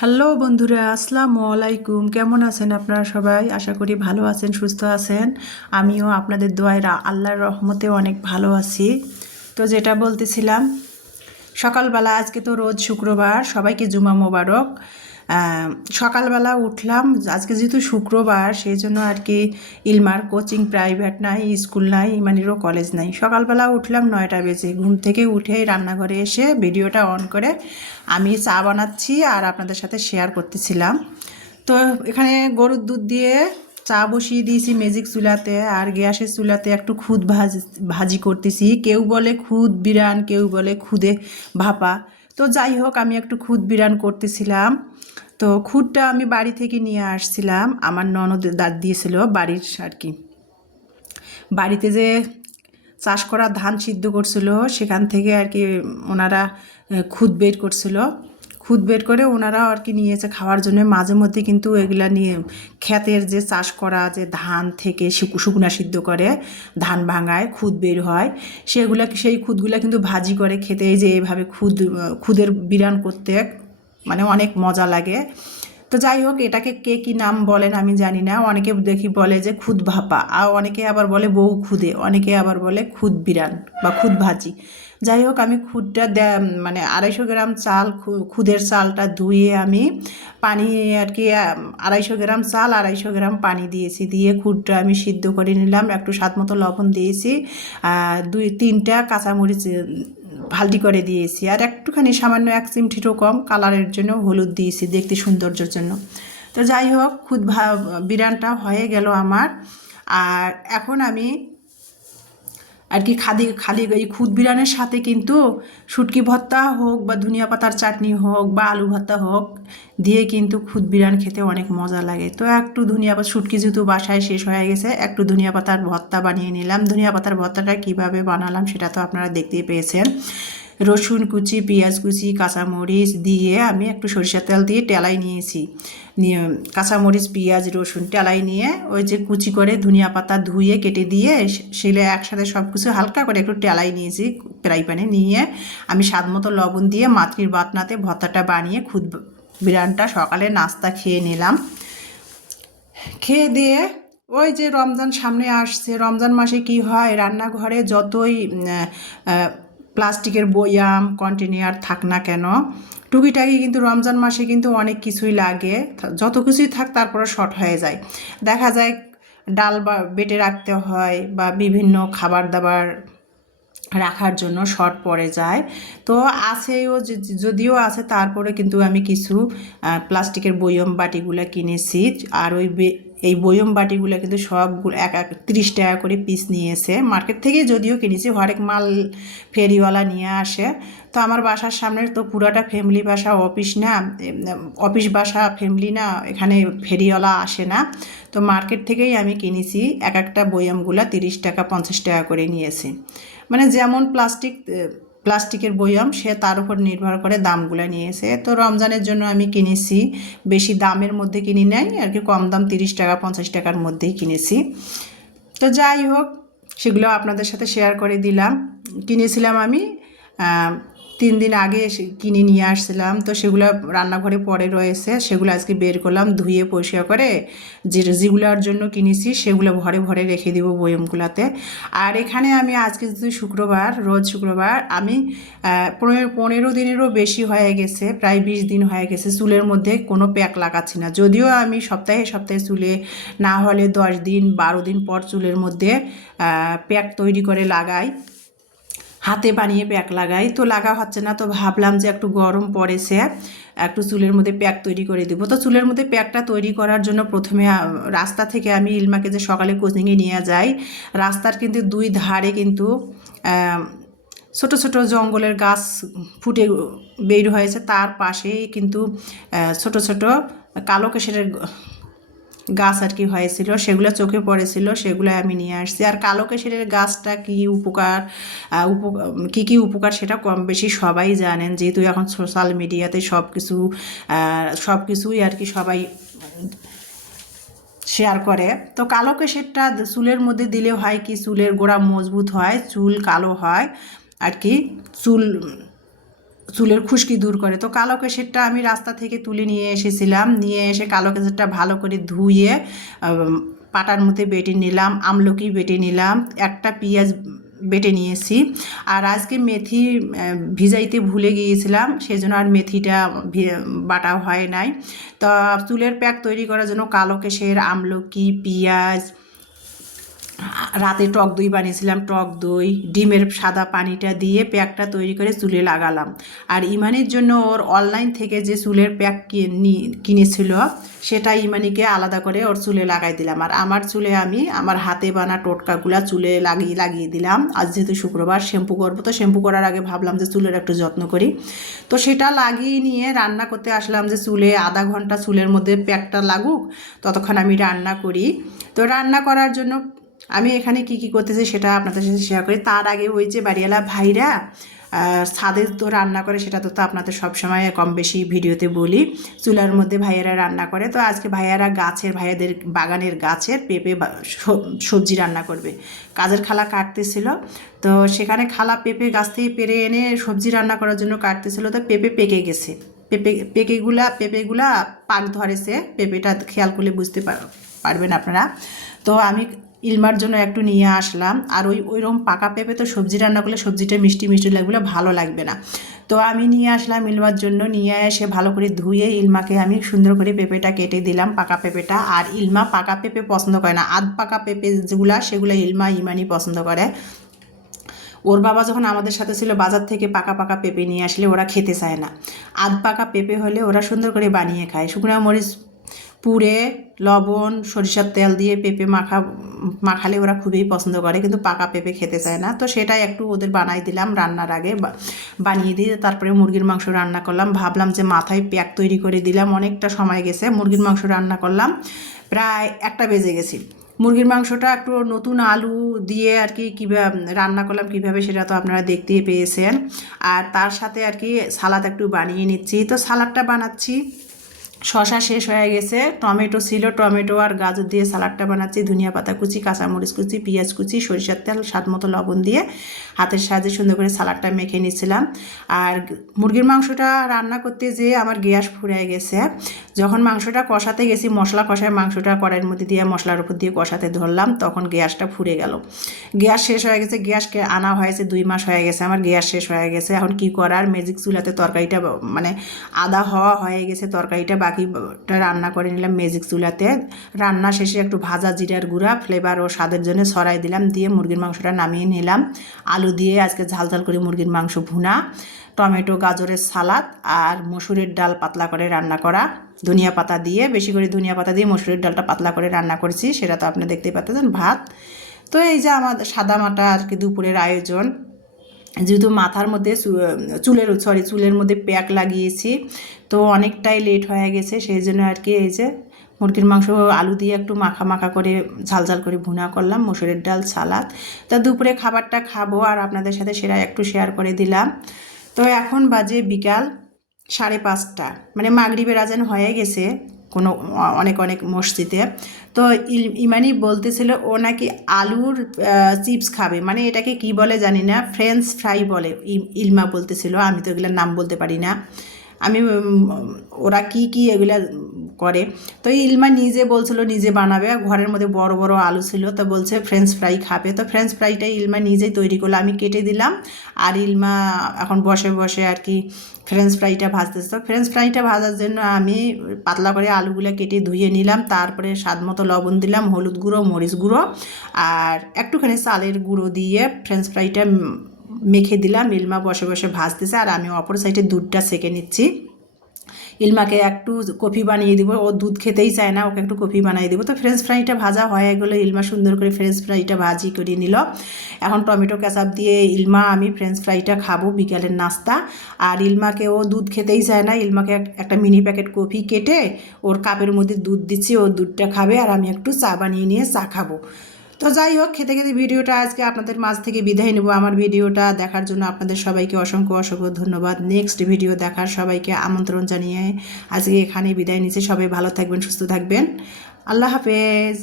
Hello বন্ধুরা, আসসালামু আলাইকুম। কেমন আছেন আপনারা সবাই? আশা করি ভালো আছেন, সুস্থ আছেন। আমিও আপনাদের দোয়ায় আল্লাহর রহমতে অনেক ভালো আছি। তো যেটা বলতেছিলাম, সকালবেলা আজকে তো রোজ শুক্রবার, সবাইকে জুমা মোবারক। সকালবেলা উঠলাম, আজকে যেহেতু শুক্রবার সেই জন্য আর কি ইলমার কোচিং প্রাইভেট নাই, স্কুল নাই, ইমানেরও কলেজ নাই। সকালবেলা উঠলাম 9টা বেজে, ঘুম থেকে উঠেই রান্নাঘরে এসে ভিডিওটা অন করে আমি চা বানাচ্ছি আর আপনাদের সাথে শেয়ার করতেছিলাম। তো এখানে গরুর দুধ দিয়ে চা বসিয়ে দিয়েছি ম্যাজিক চুলাতে, আর গ্যাসের চুলাতে একটু খুদ ভাজি করতেছি। কেউ বলে খুদ বিরান, কেউ বলে খুদে ভাপা। তো যাই হোক, আমি একটু খুদ বিরান করতেছিলাম। তো খুদটা আমি বাড়ি থেকে নিয়ে আসছিলাম, আমার ননদ দাঁত দিয়েছিল বাড়ির আর কি, বাড়িতে যে চাষ করা ধান সিদ্ধ করছিল সেখান থেকে আর কি ওনারা খুদ বের করছিল। খুদ বের করে ওনারা আর কি নিয়েছে খাওয়ার জন্য। মাঝে মধ্যে কিন্তু এগুলা নিয়ে ক্ষেতের যে চাষ করা যে ধান থেকে শুকনা সিদ্ধ করে ধান ভাঙায় খুদ বের হয়, সেই খুদগুলা কিন্তু ভাজি করে খেতে। এই যে এভাবে খুদের বিরান করতে মানে অনেক মজা লাগে। তো যাই হোক, এটাকে কে কী নাম বলেন আমি জানি না। অনেকে দেখি বলে যে খুদ ভাপা, আর অনেকে আবার বলে বউ খুদে, অনেকে আবার বলে খুদ বিরান বা খুদ ভাজি। যাই হোক, আমি খুদটা মানে 250 গ্রাম চাল, খুদের চালটা ধুয়ে আমি পানি আর কি 250 গ্রাম চাল 250 গ্রাম পানি দিয়েছি, দিয়ে খুদটা আমি সিদ্ধ করে নিলাম। একটু স্বাদ মতো লবণ দিয়েছি, 2-3টা কাঁচামরিচ ভালটি করে দিয়েছি, আর একটুখানি সামান্য 1 চিমটিরও কম কালারের জন্য হলুদ দিয়েছি, দেখতে সৌন্দর্যের জন্য। তো যাই হোক, বিরানটা হয়ে গেল আমার। আর এখন আমি আর কি খালি এই খুদ বিরানের সাথে কিন্তু শুটকি ভর্তা হোক বা ধনিয়া পাতার চাটনি হোক বা আলু ভর্তা হোক দিয়ে কিন্তু খুদ বিরান খেতে অনেক মজা লাগে। তো একটু ধনিয়া পাতা, শুটকি যেহেতু বাসায় শেষ হয়ে গেছে, একটু ধনিয়া পাতার ভর্তা বানিয়ে নিলাম। ধনিয়া পাতার ভর্তাটা কীভাবে বানালাম সেটা তো আপনারা দেখতেই পেয়েছেন। রসুন কুচি, পেঁয়াজ কুচি, কাঁচামরিচ দিয়ে আমি একটু সরিষার তেল দিয়ে টেলাই নিয়েছি। নিয়ে কাঁচামরিচ, পেঁয়াজ, রসুন টেলাই নিয়ে ওই যে কুচি করে ধনিয়া পাতা ধুয়ে কেটে দিয়ে সেলে একসাথে সব কিছু হালকা করে একটু টেলাই নিয়েছি ফ্রাই প্যানে। নিয়ে আমি স্বাদ মতো লবণ দিয়ে মাতৃর বাটনাতে ভর্তাটা বানিয়ে খুদ বিরানটা সকালে নাস্তা খেয়ে নিলাম। খেয়ে দিয়ে ওই যে রমজান সামনে আসছে, রমজান মাসে কি হয়, রান্নাঘরে যতই প্লাস্টিকের বয়াম কন্টেনার থাক না কেন, টুকিটাকি কিন্তু রমজান মাসে কিন্তু অনেক কিছুই লাগে। যত কিছুই থাক তারপরে শর্ট হয়ে যায়। দেখা যায় ডাল বা বেটে রাখতে হয় বা বিভিন্ন খাবার দাবার রাখার জন্য শর্ট পড়ে যায়। তো আছেও, যদিও আছে তারপরে কিন্তু আমি কিছু প্লাস্টিকের বয়ম বাটিগুলো কিনেছি। আর এই বয়ম বাটিগুলো কিন্তু সবগুলো 30 টাকা করে পিস নিয়েছে। মার্কেট থেকে যদিও কিনেছি, হরেক মাল ফেরিওয়ালা নিয়ে আসে। তো আমার বাসার সামনের তো পুরাটা ফ্যামিলি বাসা, অফিস না, অফিস বাসা ফ্যামিলি না, এখানে ফেরিওয়ালা আসে না। তো মার্কেট থেকেই আমি কিনেছি। একটা বয়ামগুলা 30 টাকা 50 টাকা করে নিয়েছে। মানে যেমন প্লাস্টিকের বয়াম সে তার উপর নির্ভর করে দামগুলো নিয়েছে। তো রমজানের জন্য আমি কিনেছি, বেশি দামের মধ্যে কিনি নাই আর কি, কম দাম 30 টাকা 50 টাকার মধ্যেই কিনেছি। তো যাই হোক, সেগুলো আপনাদের সাথে শেয়ার করে দিলাম। কিনেছিলাম আমি 3 দিন আগে কিনে নিয়ে আসছিলাম। তো সেগুলো রান্নাঘরে পড়ে রয়েছে, সেগুলো আজকে বের করলাম ধুয়ে পরিষ্কার করে। যেগুলোর জন্য কিনেছি সেগুলো ভরে ভরে রেখে দিব বয়মগুলাতে। আর এখানে আমি আজকে যদি শুক্রবার, রোজ শুক্রবার, আমি 15 দিনেরও বেশি হয়ে গেছে, প্রায় 20 দিন হয়ে গেছে চুলের মধ্যে কোনো প্যাক লাগাচ্ছি না। যদিও আমি সপ্তাহে সপ্তাহে চুলে না হলে 10 দিন 12 দিন পর চুলের মধ্যে প্যাক তৈরি করে লাগাই, হাতে বানিয়ে প্যাক লাগাই। তো লাগা হচ্ছে না, তো ভাবলাম যে একটু গরম পড়েছে, একটু চুলের মধ্যে প্যাক তৈরি করে দেবো। তো চুলের মধ্যে প্যাকটা তৈরি করার জন্য প্রথমে রাস্তা থেকে আমি ইলমাকে যে সকালে কোচিংয়ে নিয়ে যাই, রাস্তার কিন্তু 2 ধারে কিন্তু ছোট ছোট জঙ্গলের গাছ ফুটে বের হয়েছে। তার পাশেই কিন্তু ছোট ছোট কালো কেশরের গাছ আর কি হয়েছিল, সেগুলো চোখে পড়েছিল, সেগুলো আমি নিয়ে আসছি। আর কালো কেশরের গাছটা কি উপকার, কি উপকার সেটা কম বেশি সবাই জানেন, যেহেতু এখন সোশ্যাল মিডিয়াতে সব কিছুই আর কি সবাই শেয়ার করে। তো কালো কেশরটা চুলের মধ্যে দিলে হয় কি, চুলের গোড়া মজবুত হয়, চুল কালো হয় আর কি, চুলের খুশকি দূর করে। তো কালো কেশরটা আমি রাস্তা থেকে তুলে নিয়ে এসেছিলাম, নিয়ে এসে কালো কেশরটা ভালো করে ধুয়ে পাটার মধ্যে বেটে নিলাম, আমলকি বেটে নিলাম, একটা পেঁয়াজ বেটে নিয়েছি। আর আজকে মেথি ভিজাইতে ভুলে গিয়েছিলাম, সেজন্য আর মেথিটা বাটা হয় নাই। তো চুলের প্যাক তৈরি করার জন্য কালো কেশর, আমলকি, পেঁয়াজ, রাতে টক দই বানিয়েছিলাম, টক দই, ডিমের সাদা পানিটা দিয়ে প্যাকটা তৈরি করে চুলে লাগালাম। আর ইমানির জন্য ওর অনলাইন থেকে যে চুলের প্যাক কিনেছিল সেটা ইমানিকে আলাদা করে ওর চুলে লাগাই দিলাম। আর আমার চুলে আমি আমার হাতে বানা টোটকাগুলা চুলে লাগিয়ে দিলাম। আজ যেহেতু শুক্রবার শ্যাম্পু করবো, তো শ্যাম্পু করার আগে ভাবলাম যে চুলের একটু যত্ন করি। তো সেটা লাগিয়ে নিয়ে রান্না করতে আসলাম, যে চুলে আধা ঘন্টা চুলের মধ্যে প্যাকটা লাগুক, ততক্ষণ আমি রান্না করি। তো রান্না করার জন্য আমি এখানে কি করতেছি সেটা আপনাদের সাথে শেয়ার করি। তার আগে ওই যে বাড়িওয়ালা ভাইরা ছাদে তো রান্না করে, সেটা তো আপনাদের সবসময় কম বেশি ভিডিওতে বলি, চুলার মধ্যে ভাইয়েরা রান্না করে। তো আজকে ভাইয়েরা ভাইয়াদের বাগানের গাছের পেঁপে সবজি রান্না করবে। কাজের খালা কাটতেছিল, তো সেখানে খালা পেঁপে গাছ থেকে পেরে এনে সবজি রান্না করার জন্য কাটতেছিল। তো পেঁপে পেকে গেছে, পেঁপেগুলা পাক ধরেছে, পেঁপেটা খেয়াল করলে বুঝতে পারবেন আপনারা। তো আমি ইলমার জন্য একটু নিয়ে আসলাম। আর ওইরকম পাকা পেঁপে তো সবজি রান্না করলে সবজিটা মিষ্টি লাগবে, ভালো লাগবে না। তো আমি নিয়ে আসলাম ইলমার জন্য, নিয়ে এসে ভালো করে ধুয়ে ইলমাকে আমি সুন্দর করে পেঁপেটা কেটে দিলাম, পাকা পেঁপেটা। আর ইলমা পাকা পেঁপে পছন্দ করে না, আধ পাকা পেঁপে সেগুলো ইমানি পছন্দ করে। ওর বাবা যখন আমাদের সাথে ছিল, বাজার থেকে পাকা পাকা পেঁপে নিয়ে আসলে ওরা খেতে চায় না। আধ পাকা পেঁপে হলে ওরা সুন্দর করে বানিয়ে খায়, শুকনো মরিচ পুড়ে লবণ সরিষার তেল দিয়ে পেঁপে মাখালে ওরা খুবই পছন্দ করে, কিন্তু পাকা পেঁপে খেতে চায় না। তো সেটাই একটু ওদের বানাই দিলাম, রান্নার আগে বানিয়ে দিয়ে তারপরে মুরগির মাংস রান্না করলাম। ভাবলাম যে মাথায় প্যাক তৈরি করে দিলাম, অনেকটা সময় গেছে। মুরগির মাংস রান্না করলাম, প্রায় 1টা বেজে গেছি। মুরগির মাংসটা একটু নতুন আলু দিয়ে আর কি কীভাবে রান্না করলাম, কীভাবে সেটা তো আপনারা দেখতেই পেয়েছেন। আর তার সাথে আর কি সালাদ একটু বানিয়ে নিচ্ছি। তো সালাদটা বানাচ্ছি, শশা শেষ হয়ে গেছে, টমেটো ছিল, টমেটো আর গাজর দিয়ে সালাডটা বানাচ্ছি। ধনিয়া পাতা কুচি, কাঁচামরিচ কুচি, পেঁয়াজ কুচি, সরিষার তেল, স্বাদ মতো লবণ দিয়ে হাতের সাহায্যে সুন্দর করে সালাডটা মেখে নিচ্ছিলাম। আর মুরগির মাংসটা রান্না করতে যেয়ে আমার গ্যাস ফুরিয়ে গেছে। যখন মাংসটা কষাতে গেছি, মশলা কষায় মাংসটা কড়াইয়ের মধ্যে দিয়ে মশলার উপর দিয়ে কষাতে ধরলাম, তখন গ্যাসটা ফুরে গেল। গ্যাস শেষ হয়ে গেছে, গ্যাসকে আনা হয়েছে 2 মাস হয়ে গেছে, আমার গ্যাস শেষ হয়ে গেছে। এখন কি করার, ম্যাজিক চুলাতে তরকারিটা মানে আদা হওয়া হয়ে গেছে, তরকারিটা বাকিটা রান্না করে নিলাম ম্যাজিক চুলাতে। রান্না শেষে একটু ভাজা জিরার গুঁড়া ফ্লেভার ও স্বাদের জন্য ছড়াই দিলাম, দিয়ে মুরগির মাংসটা নামিয়ে নিলাম। আলু দিয়ে আজকে ঝাল ঝাল করে মুরগির মাংস ভুনা, টমেটো গাজরের সালাদ আর মসুরের ডাল পাতলা করে রান্না করা, ধনিয়া পাতা দিয়ে, বেশি করে ধনিয়া পাতা দিয়ে মসুরের ডালটা পাতলা করে রান্না করেছি, সেটা তো আপনি দেখতেই পাচ্ছেন। ভাত। তো এই যে আমাদের সাদা মাটা আর কি দুপুরের আয়োজন। যেহেতু মাথার মধ্যে চুলের মধ্যে প্যাক লাগিয়েছি, তো অনেকটাই লেট হয়ে গেছে, সেই জন্য আর কি এই যে মুরগির মাংস আলু দিয়ে একটু মাখা করে ঝাল ঝাল করে ভুনা করলাম, মসুরের ডাল, সালাদ। তা দুপুরে খাবারটা খাবো আর আপনাদের সাথে সেটা একটু শেয়ার করে দিলাম। তো এখন বাজে বিকাল 5:30, মানে মাগরিবের আজান হয়ে গেছে অনেক মসজিদে। তো ইমানি বলতেছিল ও নাকি আলুর চিপস খাবে, মানে এটাকে কি বলে জানি না, ফ্রেঞ্চ ফ্রাই বলে ইলমা বলতেছিল, আমি তো এগুলোর নাম বলতে পারি না। আমি ওরা কি এগুলা করে। তো ইলমা নিজে বলছিল নিজে বানাবে, ঘরের মধ্যে বড় বড় আলু ছিল, তো বলছে ফ্রেঞ্চ ফ্রাই খাবে। তো ফ্রেঞ্চ ফ্রাইটাই ইলমা নিজেই তৈরি করলো, আমি কেটে দিলাম। আর ইলমা এখন বসে আর কি ফ্রেঞ্চ ফ্রাইটা ভাজতেছে। তো ফ্রেঞ্চ ফ্রাইটা ভাজার জন্য আমি পাতলা করে আলুগুলো কেটে ধুয়ে নিলাম, তারপরে স্বাদ মতো লবণ দিলাম, হলুদ গুঁড়ো, মরিচ গুঁড়ো আর একটুখানি চালের গুঁড়ো দিয়ে ফ্রেঞ্চ ফ্রাইটা মেখে দিলাম। ইলমা বসে ভাজতেছে আর আমি অপর সাইডে দুধটা সেঁকে নিচ্ছি। ইলমাকে একটু কফি বানিয়ে দিব, ও দুধ খেতেই চায় না, ওকে একটু কফি বানিয়ে দিব। তো ফ্রেঞ্চ ফ্রাইটা ভাজা হয়ে গেলো, ইলমা সুন্দর করে ফ্রেঞ্চ ফ্রাইটা ভাজি করে নিল। এখন টমেটো কেচাপ দিয়ে ইলমা আমি ফ্রেঞ্চ ফ্রাইটা খাবো বিকালের নাস্তা। আর ইলমাকে ও দুধ খেতেই চায় না, ইলমাকে একটা মিনি প্যাকেট কফি কেটে ওর কাপের মধ্যে দুধ দিচ্ছি, ও দুধটা খাবে আর আমি একটু চা বানিয়ে নিয়ে চা খাবো। তো যাই হোক, খেতে ভিডিওটা আজকে আপনাদের মাঝ থেকে বিদায় নেব। আমার ভিডিওটা দেখার জন্য আপনাদের সবাইকে অসংখ্য ধন্যবাদ। নেক্সট ভিডিও দেখার সবাইকে আমন্ত্রণ জানিয়ে আজকে এখানে বিদায় নিচ্ছি। সবাই ভালো থাকবেন, সুস্থ থাকবেন। আল্লাহ হাফেজ।